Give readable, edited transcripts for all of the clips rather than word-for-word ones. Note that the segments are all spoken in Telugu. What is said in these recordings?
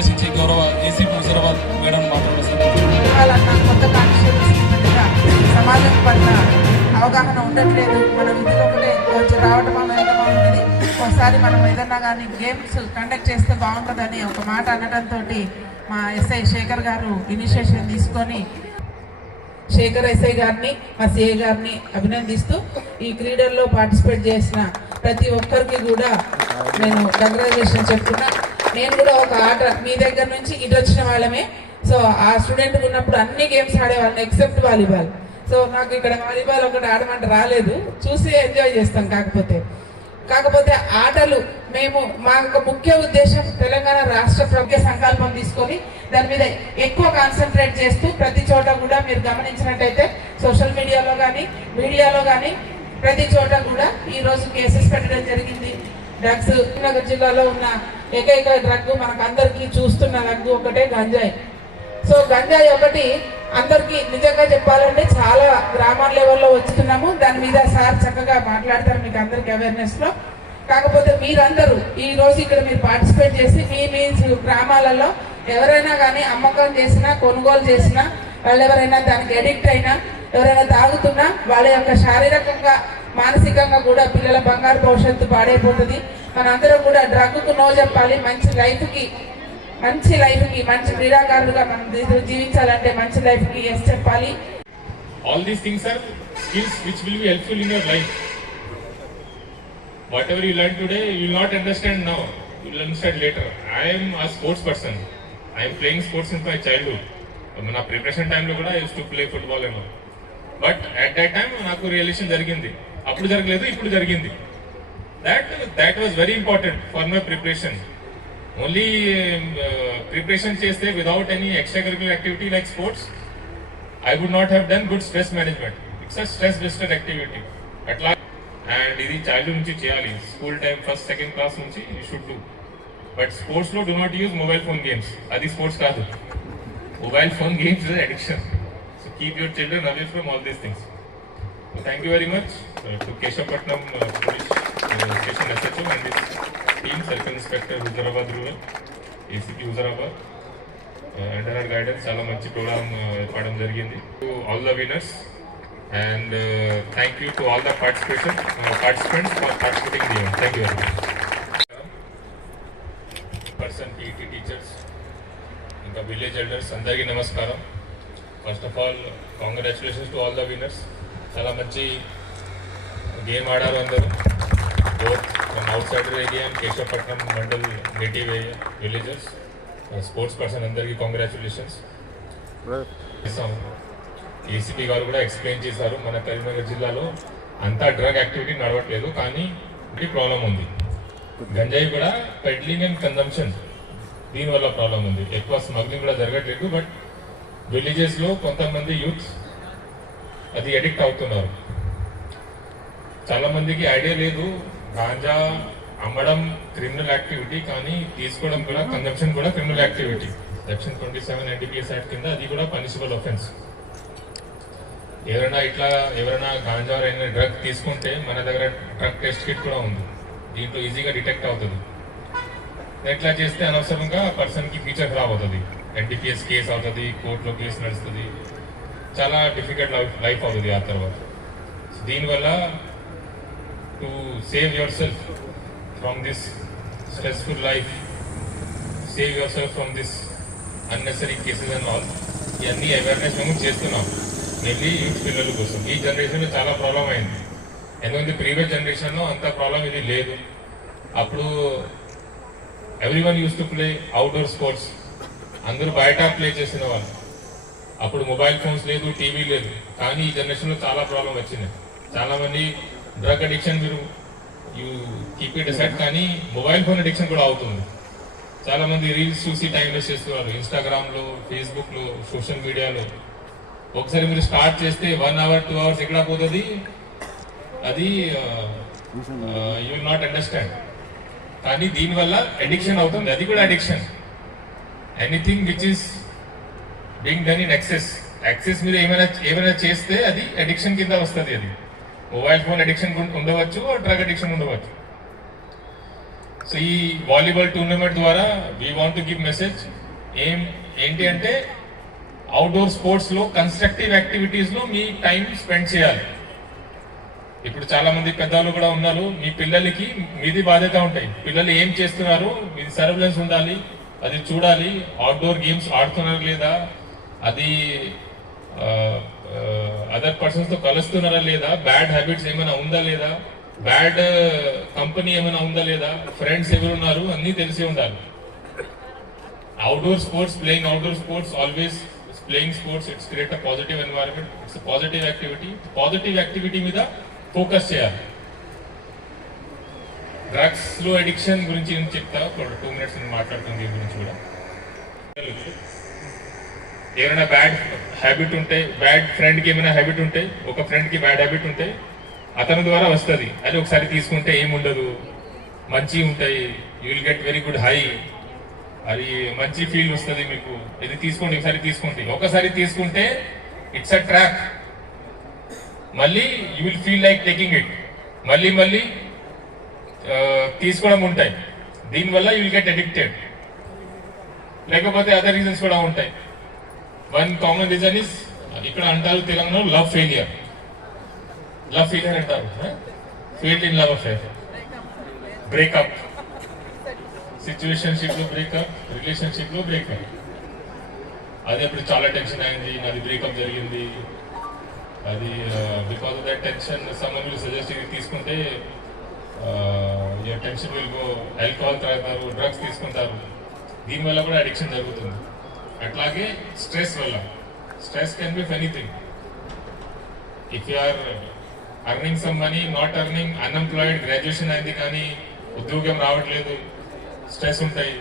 ఉద్దేశించి గౌరవ ఏసీపీ హుజరాబాద్ మేడం మాట్లాడుతున్నారు. కొత్త సమాజం పట్ల అవగాహన ఉండట్లేదు. మన విధులు ఒకటే కొంచెం రావడం అనేది బాగుంటుంది. ఒకసారి మనం ఏదన్నా కానీ గేమ్స్ కండక్ట్ చేస్తే బాగుంటుందని ఒక మాట అనడంతో మా ఎస్ఐ శేఖర్ గారు ఇనిషియేషన్ తీసుకొని శేఖర్ ఎస్ఐ గారిని మా సిఐ గారిని అభినందిస్తూ ఈ క్రీడల్లో పార్టిసిపేట్ చేసిన ప్రతి ఒక్కరికి కూడా నేను కంగ్రాచులేషన్ చెప్తున్నా. నేను కూడా ఒక ఆట మీ దగ్గర నుంచి ఇటు వచ్చిన వాళ్ళమే. సో ఆ స్టూడెంట్ ఉన్నప్పుడు అన్ని గేమ్స్ ఆడేవాళ్ళని ఎక్సెప్ట్ వాలీబాల్. సో నాకు ఇక్కడ వాలీబాల్ ఒకటి ఆడమంటే రాలేదు, చూసి ఎంజాయ్ చేస్తాం. కాకపోతే ఆటలు మేము మా యొక్క ముఖ్య ఉద్దేశం తెలంగాణ రాష్ట్ర ప్రభుత్వ సంకల్పం తీసుకొని దాని మీద ఎక్కువ కాన్సన్ట్రేట్ చేస్తూ ప్రతి చోట కూడా మీరు గమనించినట్టయితే సోషల్ మీడియాలో కానీ ప్రతి చోట కూడా ఈరోజు కేసెస్ పెట్టడం జరిగింది. డ్రగ్స్ నగర్ జిల్లాలో ఉన్న ఏకైక డ్రగ్ మనకు అందరికీ చూస్తున్న డ్రగ్ ఒకటే గంజాయి. సో గంజాయి ఒకటి అందరికీ నిజంగా చెప్పాలంటే చాలా గ్రామాల లెవెల్లో వచ్చుతున్నాము. దాని మీద సార్ చక్కగా మాట్లాడతారు మీకు అందరికి అవేర్నెస్ లో. కాకపోతే మీరందరూ ఈ రోజు ఇక్కడ మీరు పార్టిసిపేట్ చేసి మీ గ్రామాలలో ఎవరైనా కానీ అమ్మకం చేసినా కొనుగోలు చేసినా వాళ్ళు ఎవరైనా దానికి అడిక్ట్ అయినా ఎవరైనా తాగుతున్నా వాళ్ళ యొక్క శారీరకంగా మానసికంగా కూడా పిల్లల బంగారు భవిష్యత్తు పాడైపోతుంది. మనందరం కూడా డ్రగ్కు నో చెప్పాలి. మంచి లైఫ్కి మంచి క్రీడాకారులుగా మనం జీవించాలంటే మంచి లైఫ్కి ఎస్ చెప్పాలి. All these things are skills which will be helpful in your life. Whatever you learn today, you will not understand now. You will understand later. I am a sports person. I am playing sports since my childhood. నా ప్రిపరేషన్ టైంలో కూడా I used to play football and all. But at that time నాకు రియలైజేషన్ జరిగింది. అప్పుడు జరగలేదు, ఇప్పుడు జరిగింది. That was very important for my preparation. Only preparation cheste without any extracurricular activity like sports, I would not have done good stress management. It's a stress buster activity. And ఇది childhood నుంచి చేయాలి. School time first second class నుంచి you should do. But sports లో do not use mobile phone games. అది sports కాదు. Mobile phone games is addiction. So keep your children away from all these things. So thank you very much to Keshavapatnam Police Station SHO and this team, Circle Inspector Huzarabad Rural, ACP Huzarabad, under our guidance చాలా మంచి ప్రోగ్రామ్ ఏర్పడడం జరిగింది. To all the winners and thank you to all the participants for participating in the event. Thank you very much. Person PET teachers, ఇంకా village elders అందరికీ నమస్కారం. First of all, congratulations to all the winners. చాలా మంచి గేమ్ ఆడారు అందరూ. Both from outside area and Keshavapatnam Mandal native area villagers, sports person అందరికీ congratulations. ఏసీపీ గారు కూడా ఎక్స్ప్లెయిన్ చేశారు. మన కరీంనగర్ జిల్లాలో అంతా డ్రగ్ యాక్టివిటీ నడవట్లేదు, కానీ ప్రాబ్లం ఉంది. గంజాయి కూడా పెడ్లింగ్ అండ్ కన్జంప్షన్ దీనివల్ల ప్రాబ్లం ఉంది. ఎక్కువ స్మగ్లింగ్ కూడా జరగట్లేదు. బట్ విలేజెస్లో కొంతమంది యూత్ అది అడిక్ట్ అవుతున్నారు. చాలా మందికి ఐడియా లేదు గాంజా అమ్మడం క్రిమినల్ యాక్టివిటీ, కానీ తీసుకోవడం కూడా కన్జంప్షన్ కూడా criminal activity. Section 27 NDPS act కింద అది కూడా పనిషబుల్ ఒఫెన్స్. ఎవరైనా గాంజా అయినా డ్రగ్ తీసుకుంటే మన దగ్గర డ్రగ్ టెస్ట్ కిట్ కూడా ఉంది. దీంట్లో ఈజీగా డిటెక్ట్ అవుతుంది. ఎట్లా చేస్తే అనవసరంగా పర్సన్కి ఫ్యూచర్ ఖరాబ్ అవుతుంది. NDPS కేసు అవుతుంది, కోర్టులో కేసు నడుస్తుంది, చాలా డిఫికల్ట్ లైఫ్ అవుతుంది ఆ తర్వాత. దీనివల్ల to save yourself from this stressful life, save yourself from this unnecessary cases and all, ఇవన్నీ అవేర్నెస్ మేము చేస్తున్నాం. మెయిన్లీ యూత్ పిల్లల కోసం. ఈ జనరేషన్లో చాలా ప్రాబ్లం అయింది. ఎందుకంటే ప్రీవియస్ జనరేషన్లో అంత ప్రాబ్లం ఇది లేదు. అప్పుడు everyone use to play outdoor sports. అందరూ బయట ప్లే చేసిన వాళ్ళు. అప్పుడు మొబైల్ ఫోన్స్ లేదు, టీవీ లేదు. కానీ ఈ జనరేషన్లో చాలా ప్రాబ్లం వచ్చింది. చాలామంది డ్రగ్ అడిక్షన్ మీరు కీప్ ఇట్ అసైడ్, కానీ మొబైల్ ఫోన్ అడిక్షన్ కూడా అవుతుంది. చాలా మంది రీల్స్ చూసి టైం వేస్ట్ చేస్తున్నారు. ఇన్స్టాగ్రామ్లో, ఫేస్బుక్లో, సోషల్ మీడియాలో. ఒకసారి మీరు స్టార్ట్ చేస్తే 1 hour 2 hours ఎక్కడ పోతుంది అది యూ విల్ నాట్ అండర్స్టాండ్. కానీ దీనివల్ల అడిక్షన్ అవుతుంది. అది కూడా addiction. Anything which is being done in excess మీద ఏమైనా చేస్తే అది అడిక్షన్ కింద వస్తుంది. అది మొబైల్ ఫోన్ అడిక్షన్ ఉండవచ్చు, డ్రగ్ అడిక్షన్ ఉండవచ్చు. సో ఈ వాలీబాల్ టోర్నమెంట్ ద్వారా we want to give message ఏంటి అంటే అవుట్డోర్ స్పోర్ట్స్ లో కన్స్ట్రక్టివ్ యాక్టివిటీస్ లో మీ టైం స్పెండ్ చేయాలి. ఇప్పుడు చాలా మంది పెద్దవాళ్ళు కూడా ఉన్నారు. మీ పిల్లలకి మీది బాధ్యత ఉంటాయి. పిల్లలు ఏం చేస్తున్నారు మీది సర్వేలెన్స్ ఉండాలి, అది చూడాలి. అవుట్డోర్ గేమ్స్ ఆడుతున్నారా లేదా, అది అదర్ పర్సన్స్ తో కలుస్తున్నారా లేదా, బ్యాడ్ హ్యాబిట్స్ ఏమైనా ఉందా లేదా, బ్యాడ్ కంపెనీ ఏమైనా ఉందా లేదా, ఫ్రెండ్స్ ఎవరు ఉన్నారు అన్నీ తెలిసి ఉండాలి. Outdoor sports, playing outdoor sports, always playing sports, it's create a positive environment, it's positive activity. Positive activity మీద ఫోకస్ చేయాలి. డ్రగ్స్ లో అడిక్షన్ గురించి నేను చెప్తా, ఒక 2 minutes నేను మాట్లాడుతాను దీని గురించి కూడా. ఏమైనా బ్యాడ్ హ్యాబిట్ ఉంటే, బ్యాడ్ ఫ్రెండ్కి ఏమైనా హ్యాబిట్ ఉంటే, ఒక ఫ్రెండ్కి బ్యాడ్ హ్యాబిట్ ఉంటే అతని ద్వారా వస్తుంది. అది ఒకసారి తీసుకుంటే ఏముండదు, మంచి ఉంటాయి, you will get very good high, అది మంచి ఫీల్ వస్తుంది మీకు. ఇది తీసుకోండి, ఒకసారి తీసుకుంటే ఇట్స్ అ ట్రాప్. మళ్ళీ you will feel like taking it, మళ్ళీ తీసుకోవడం ఉంటాయి. దీనివల్ల యూ విల్ గెట్ అడిక్టెడ్. లేకపోతే అదర్ రీజన్స్ కూడా ఉంటాయి. వన్ కామన్ రీజన్ ఇస్, ఇక్కడ అంటారు తెలంగాణలో లవ్ ఫెయిలియర్ అంటారు. Failed in love affair, breakup, situationship లో బ్రేకప్, రిలేషన్షిప్ లో బ్రేకప్. అది అప్పుడు చాలా టెన్షన్ అయింది, నాది బ్రేకప్ జరిగింది, అది because of that tension someone will suggest ఇది తీసుకుంటే టెన్షన్ విల్ గో, ఆల్కహాల్ తాగుతారు, డ్రగ్స్ తీసుకుంటారు. దీనివల్ల కూడా అడిక్షన్ జరుగుతుంది. అట్లాగే స్ట్రెస్ వల్ల, stress can be anything. If you are earning some money, not earning, unemployed, graduation అయింది కానీ ఉద్యోగం రావట్లేదు, స్ట్రెస్ ఉంటాయి.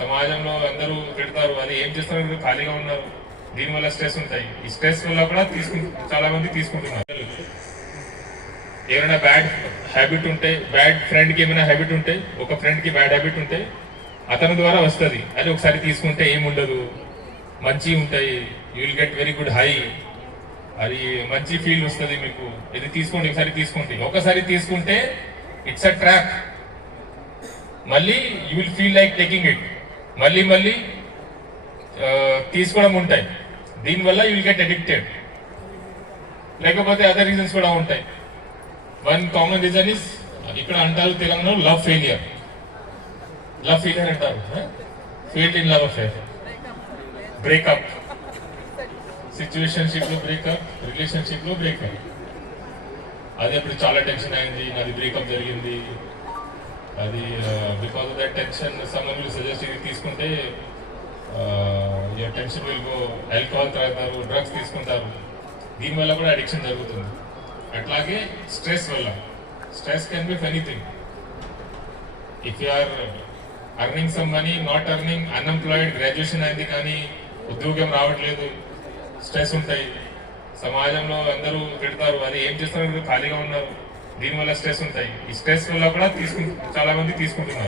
సమాజంలో అందరూ తిడతారు, అది ఏం చేస్తున్నారు, ఖాళీగా ఉన్నారు, దీనివల్ల స్ట్రెస్ ఉంటాయి. ఈ స్ట్రెస్ వల్ల కూడా చాలా మంది తీసుకుంటున్నారు. ఏమైనా బ్యాడ్ హ్యాబిట్ ఉంటే, బ్యాడ్ ఫ్రెండ్కి ఏమైనా హ్యాబిట్ ఉంటే, ఒక ఫ్రెండ్కి బ్యాడ్ హ్యాబిట్ ఉంటే అతని ద్వారా వస్తుంది. అది ఒకసారి తీసుకుంటే ఏముండదు, మంచి ఉంటాయి, you will get very good high, అది మంచి ఫీల్ వస్తుంది మీకు. ఇది తీసుకోండి, ఒకసారి తీసుకుంటే ఇట్స్ అ ట్రాప్. మళ్ళీ you will feel like taking it, మళ్ళీ తీసుకోవడం ఉంటాయి. దీనివల్ల యూ విల్ గెట్ అడిక్టెడ్. లేకపోతే అదర్ రీజన్స్ కూడా ఉంటాయి. వన్ కామన్ రీజన్ ఇస్, ఇక్కడ అంటారు తెలంగాణలో లవ్ ఫెయిలియర్ అంటారు. Failed in love affair, breakup, situationship లో బ్రేకప్, రిలేషన్షిప్ లో బ్రేకప్. అది అప్పుడు చాలా టెన్షన్ అయింది, నాది బ్రేకప్ జరిగింది, అది because of that tension someone will suggest ఇది తీసుకుంటే టెన్షన్ విల్ గో, ఆల్కహాల్ తాగుతారు, డ్రగ్స్ తీసుకుంటారు. దీనివల్ల కూడా అడిక్షన్ జరుగుతుంది. అట్లాగే స్ట్రెస్ వల్ల, stress can be anything. If you are earning some money, not earning, unemployed, graduation అయింది కానీ ఉద్యోగం రావట్లేదు, స్ట్రెస్ ఉంటాయి. సమాజంలో అందరూ తిడతారు, అది ఏం చేస్తున్నారు, ఖాళీగా ఉన్నారు, దీనివల్ల స్ట్రెస్ ఉంటాయి. ఈ స్ట్రెస్ వల్ల కూడా చాలా మంది తీసుకుంటున్నారు.